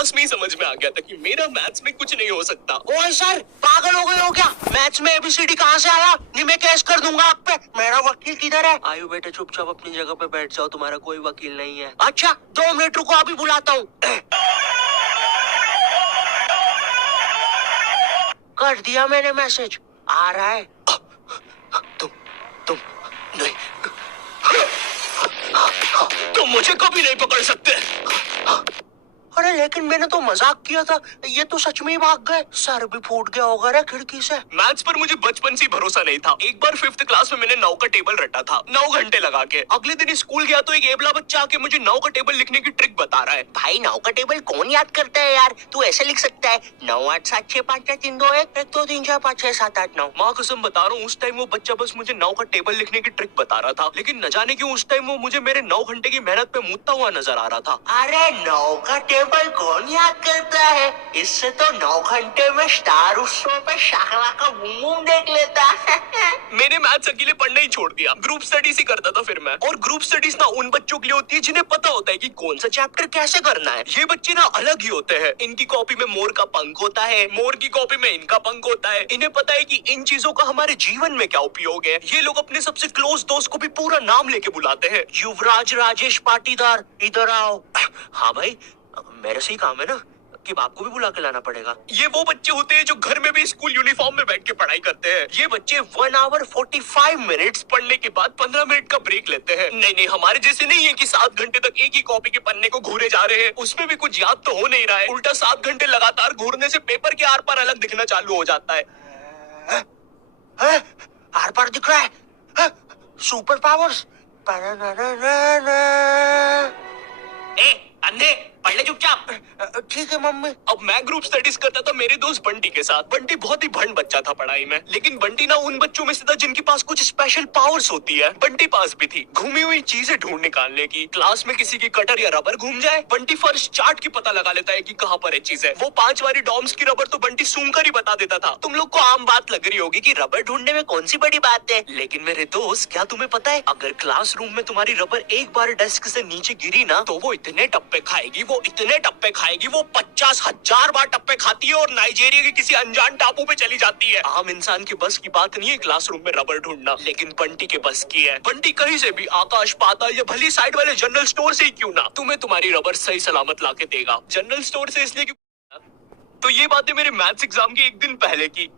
Class में ही समझ में आ गया था कि मेरा मैथ्स में कुछ नहीं हो सकता। ओए सर, पागल हो गए हो क्या? मैथ्स में एबीसीडी कहाँ से आया? नहीं मैं केस कर दूंगा आप पे। मेरा वकील किधर है? आयु बेटे चुपचाप अपनी जगह पे बैठ जाओ, तुम्हारा कोई वकील नहीं है। अच्छा 2 मिनट रुको, अभी बुलाता हूँ। कर दिया मैंने मैसेज, आ रहा है। तुम नहीं, तुम मुझे कभी नहीं पकड़ सकते। अरे लेकिन मैंने तो मजाक किया था, ये तो सच में ही भाग गए। सर भी फूट गया होगा रे खिड़की से। मैथ्स पर मुझे बचपन से ही भरोसा नहीं था। एक बार 5th क्लास में मैंने 9 का टेबल रटा था, 9 घंटे लगा के। अगले दिन स्कूल गया तो एक एबला बच्चा आके मुझे 9 का टेबल लिखने की ट्रिक बता रहा है। भाई 9 का टेबल कौन याद करता है यार? तू ऐसे लिख सकता है 9 8 7 6 5 4 3 2 1 1 2 3 4 5 6 7 8 9। माँ कसम बता रहा हूँ, उस टाइम वो बच्चा बस मुझे 9 का टेबल लिखने की ट्रिक बता रहा था, लेकिन न जाने क्यों उस टाइम वो मुझे मेरे 9 घंटे की मेहनत पे मूदता हुआ नजर आ रहा था। अरे 9 का टेबल कौन याद करता है? इससे तो 9 घंटे में स्टार उत्सव पे शाहला का बूम देख लेता है। मैंने मैथ्स अकेले पढ़ना ही छोड़ दिया, ग्रुप स्टडीज ही करता था फिर मैं। और ग्रुप स्टडीज ना उन बच्चों के लिए होती है जिन्हें पता होता है कि कौन सा चैप्टर कैसे करना है। ये बच्चे ना अलग ही होते हैं। इनकी कॉपी में मोर का पंख होता है, मोर की कॉपी में इनका पंख होता है। इन्हें पता है कि इन चीजों का हमारे जीवन में क्या उपयोग है। ये लोग अपने सबसे क्लोज दोस्त को भी पूरा नाम लेके बुलाते हैं। युवराज राजेश पाटीदार, इधर आओ। हाँ भाई, मेरे से ही काम है ना कि बाप को भी बुला के लाना पड़ेगा। ये वो बच्चे होते हैं जो घर में भी स्कूल यूनिफॉर्म में बैठ के पढ़ाई करते हैं। ये बच्चे 1 आवर 45 मिनट्स पढ़ने के बाद 15 मिनट का ब्रेक लेते हैं। नहीं, हमारे जैसे नहीं है कि 7 घंटे तक एक ही कॉपी के पन्ने को घूरे जा रहे हैं। उसमें भी कुछ याद तो हो नहीं रहा है। उल्टा 7 घंटे लगातार घूरने से पेपर के आर पार अलग दिखना चालू हो जाता है। आर पार दिख रहा है। Super powers. ए अंधे, पढ़ ले चुपचाप। ठीक है मम्मी। अब मैं ग्रुप स्टडीज करता था मेरे दोस्त बंटी के साथ। बंटी बहुत ही भंड बच्चा था पढ़ाई में, लेकिन बंटी ना उन बच्चों में से था जिनके पास कुछ स्पेशल पावर्स होती है। बंटी पास भी थी घूमी हुई चीजें ढूंढ निकालने की। क्लास में किसी की कटर या रबर घूम जाए, बंटी फर्श चार्ट की पता लगा लेता है कि कहाँ पर है चीज है। वो 5 वाली डॉम्स की रबर तो बंटी सूंघ कर ही बता देता था। तुम लोग को आम बात लग रही होगी कि रबर ढूंढने में कौन सी बड़ी बात है, लेकिन मेरे दोस्त क्या तुम्हें पता है, अगर क्लासरूम में तुम्हारी रबर एक बार डेस्क से नीचे गिरी ना तो वो इतने टप्पे खाएगी, वो इतने टप्पे खाएगी, वो 50,000 बार टप्पे खाती है और नाइजीरिया के किसी अनजान टापू पे चली जाती है। आम इंसान के बस की बात नहीं है क्लासरूम में रबर ढूंढना, लेकिन बंटी के बस की है। बंटी कहीं से भी, आकाश पाताल या भली साइड वाले जनरल स्टोर से ही क्यों ना, तुम्हें तुम्हारी रबर सही सलामत लाके देगा। जनरल स्टोर से इसलिए तो ये बातें मेरे मैथ्स एग्जाम के एक दिन पहले की।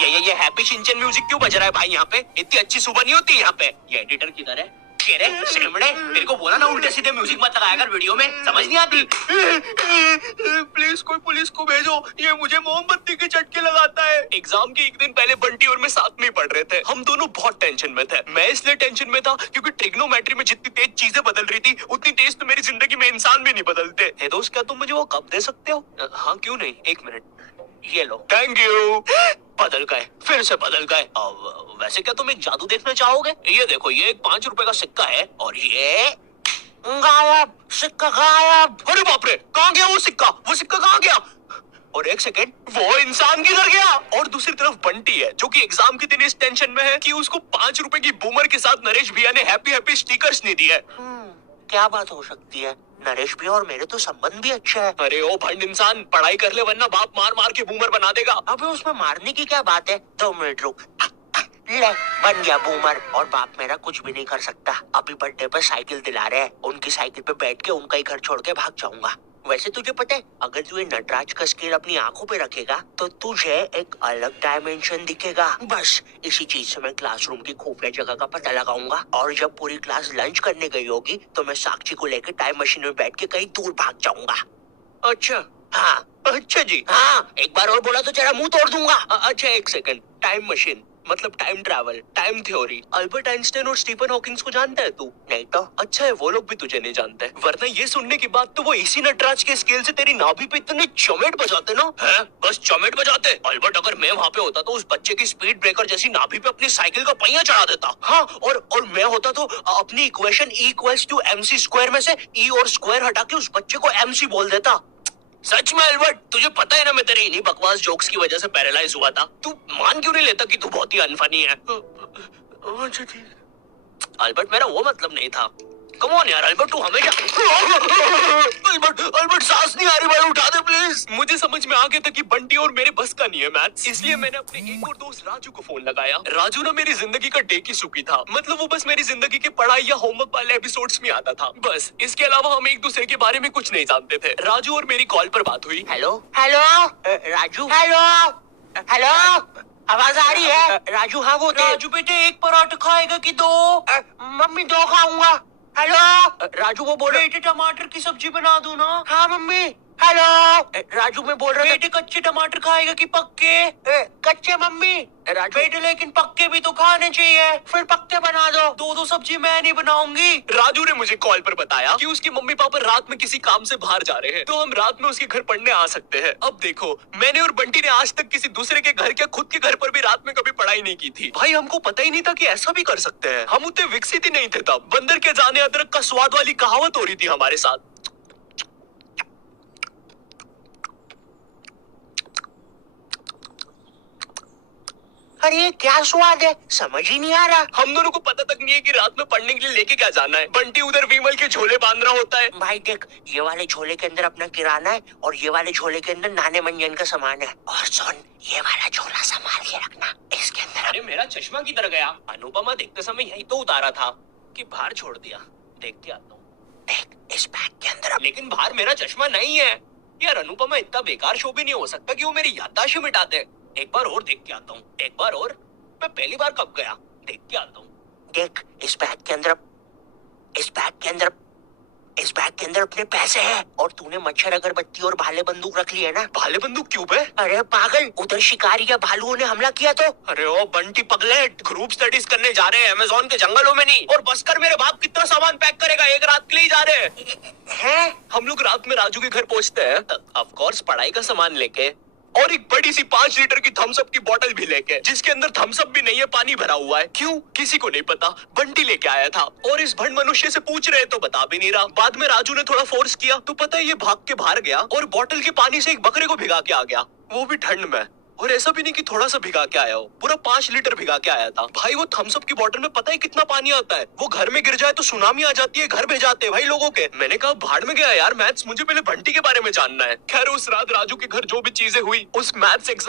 ये हैप्पी शिनचैन म्यूजिक क्यों बज रहा है भाई यहाँ पे? इतनी अच्छी सुबह नहीं होती यहाँ पे। ये एडिटर किधर है? तेरे को बोला ना उल्टे सीधे म्यूजिक मत लगाया कर वीडियो में, समझ नहीं आती। प्लीज कोई पुलिस को भेजो, ये मुझे मोमबत्ती के चटके लगाता है। एग्जाम के एक दिन पहले बंटी और मैं साथ में ही पढ़ रहे थे। हम दोनों बहुत टेंशन में थे। मैं इसलिए टेंशन में था क्योंकि ट्रिग्नोमेट्री में जितनी तेज चीजें बदल रही थी उतनी तेज तो मेरी जिंदगी में इंसान भी नहीं बदलते। हे दोस्त, क्या तुम मुझे वो कप दे सकते हो? हाँ क्यों नहीं, 1 मिनट। ये लो। Thank you. बदल गए, फिर से बदल गए। वैसे क्या तुम एक जादू देखना चाहोगे? ये देखो, ये एक 5 रुपए का सिक्का है और ये गायब, सिक्का गायब। अरे बाप रे, कहाँ गया वो सिक्का? वो सिक्का कहाँ गया? और 1 सेकेंड, वो इंसान किधर गया? और दूसरी तरफ बंटी है जो कि एग्जाम के दिन इस टेंशन में है कि उसको 5 रुपए की बूमर के साथ नरेश भैया ने हैप्पी हैप्पी स्टिकर्स नहीं दिए। क्या बात हो सकती है? नरेश भी और मेरे तो संबंध भी अच्छा है। अरे ओ भंड इंसान, पढ़ाई कर ले वरना बाप मार मार के बूमर बना देगा। अबे उसमें मारने की क्या बात है? 2 मिनट रुक। ले, बन गया बूमर और बाप मेरा कुछ भी नहीं कर सकता। अभी बर्थडे पे साइकिल दिला रहे हैं, उनकी साइकिल पे बैठ के उनका ही घर छोड़ के भाग जाऊंगा। वैसे तुझे पता है, अगर तू ये नटराज का स्केल अपनी आंखों पे रखेगा तो तुझे एक अलग डायमेंशन दिखेगा। बस इसी चीज से मैं क्लासरूम की खुफिया जगह का पता लगाऊंगा और जब पूरी क्लास लंच करने गई होगी तो मैं साक्षी को लेकर टाइम मशीन में बैठ के कहीं दूर भाग जाऊंगा। अच्छा हाँ अच्छा जी। हाँ, एक बार और बोला तो तेरा मुंह तोड़ दूंगा। अच्छा 1 सेकेंड, टाइम मशीन मतलब time travel, time theory. Albert Einstein और स्टीफन हॉकिंस को जानता है तू? नहीं तो। अच्छा है, वो लोग भी तुझे नहीं जानते। वरना ये सुनने के बाद तो वो इसी नटराज के स्केल से तेरी नाभि पे इतने चमेट बजाते ना। है बस चमेट बजाते। अल्बर्ट, अगर मैं वहाँ पे होता तो उस बच्चे की स्पीड ब्रेकर जैसी नाभि पे अपनी साइकिल का पहिया चढ़ा देता। हाँ, और मैं होता तो अपनी इक्वेशन E=mc² में से E और स्क्वायर हटा के उस बच्चे को MC बोल देता। सच में अल्बर्ट, तुझे पता है ना मैं तेरे इन्हीं बकवास जोक्स की वजह से पैरालाइज हुआ था। तू मान क्यों नहीं लेता कि तू बहुत ही अनफनी है? अच्छा ठीक। अल्बर्ट, मेरा वो मतलब नहीं था। कम ऑन यार अल्बर्ट, तू हमेशा अल्बर्ट सांस नहीं आ रही भाई, उठा दे प्लीज। मुझे समझ में आ गया था कि बंटी और मेरे बस का नहीं है मैथ्स, इसलिए मैंने अपने एक और दोस्त राजू को फोन लगाया। राजू ना मेरी जिंदगी का टेकी सुकी था, मतलब वो बस मेरी जिंदगी के पढ़ाई या होमवर्क वाले एपिसोड्स में आता था, बस इसके अलावा हम एक दूसरे के बारे में कुछ नहीं जानते थे। राजू और मेरी कॉल पर बात हुई। Hello hello Raju, hello hello, आवाज आ रही है? राजू हाँ वो राजू बेटे एक पराठा खाएगा कि दो? मम्मी दो खाऊंगा। हेलो राजू वो बोल रहे थे टमाटर की सब्जी बना दूं ना? हाँ मम्मी। हेलो राजू मैं बोल रहा था बेटे कच्चे टमाटर खाएगा कि पक्के? कच्चे मम्मी। राजू बेटे लेकिन पक्के भी तो खाने चाहिए। फिर पक्के बना दो। दो दो सब्जी मैं नहीं बनाऊंगी। राजू ने मुझे कॉल पर बताया कि उसके मम्मी पापा रात में किसी काम से बाहर जा रहे हैं, तो हम रात में उसके घर पढ़ने आ सकते हैं। अब देखो, मैंने और बंटी ने आज तक किसी दूसरे के घर या खुद के घर पर भी रात में कभी पढ़ाई नहीं की थी। भाई हमको पता ही नहीं था कि ऐसा भी कर सकते हैं। हम उतने विकसित ही नहीं थे तब। बंदर के जाने अदरक का स्वाद वाली कहावत हो रही थी हमारे साथ। अरे क्या स्वाद है, समझ ही नहीं आ रहा। हम दोनों को पता तक नहीं है कि रात में पढ़ने के लिए लेके क्या जाना है। बंटी उधर विमल के झोले बांध रहा होता है। भाई देख, ये वाले झोले के अंदर अपना किराना है और ये वाले झोले के अंदर नाने मंजन का सामान है। और सुन, ये वाला झोला संभाल के रखना, इसके अंदर। अरे मेरा चश्मा किधर गया? अनुपमा देखते समय यही तो उतारा था कि बाहर छोड़ दिया। देख के आता हूँ। देख इस बैग के अंदर। लेकिन बाहर मेरा चश्मा नहीं है यार। अनुपमा इतना बेकार शो भी नहीं हो सकता कि वो मेरी याददाश्त मिटा दे। एक बार और देख के आता हूँ, एक बार और। मैं पहली बार कब गया? देख के आता हूँ। देख इस बैग के अंदर, इस बैग के अंदर, इस बैग के अंदर अपने पैसे हैं। और तूने मच्छर अगरबत्ती और भाले बंदूक रख ली है ना? भाले बंदूक क्यों बे? अरे पागल, उधर शिकारी या भालुओं ने हमला किया तो। अरे ओ बंटी पगले, ग्रुप स्टडीज करने जा रहे हैं अमेज़न के जंगलों में नहीं। और बस कर, मेरे बाप कितना सामान पैक करेगा? एक रात के लिए जा रहे हैं? हम लोग रात में राजू के घर पहुंचते हैं, ऑफ कोर्स पढ़ाई का सामान लेके, और एक बड़ी सी 5 लीटर की थम्स अप की बोतल भी लेके, जिसके अंदर थम्स अप भी नहीं है, पानी भरा हुआ है। क्यों? किसी को नहीं पता। बंटी लेके आया था और इस भंड मनुष्य से पूछ रहे तो बता भी नहीं रहा। बाद में राजू ने थोड़ा फोर्स किया तो पता है ये भाग के बाहर गया और बोतल के पानी से एक बकरे को भिगा के आ गया, वो भी ठंड में। और ऐसा भी नहीं कि थोड़ा सा भिगा के आया हो, पूरा 5 लीटर भिगा के आया था। भाई वो थम्स अप की बोतल में पता है कितना पानी आता है? वो घर में गिर जाए तो सुनामी आ जाती है, घर भेजाते हैं भाई लोगों के। मैंने कहा भाड़ में गया यार मैथ्स, मुझे पहले बंटी के बारे में जानना है। खैर उस रात राजू के घर जो भी चीजें हुई, उस मैथ्स एग्जाम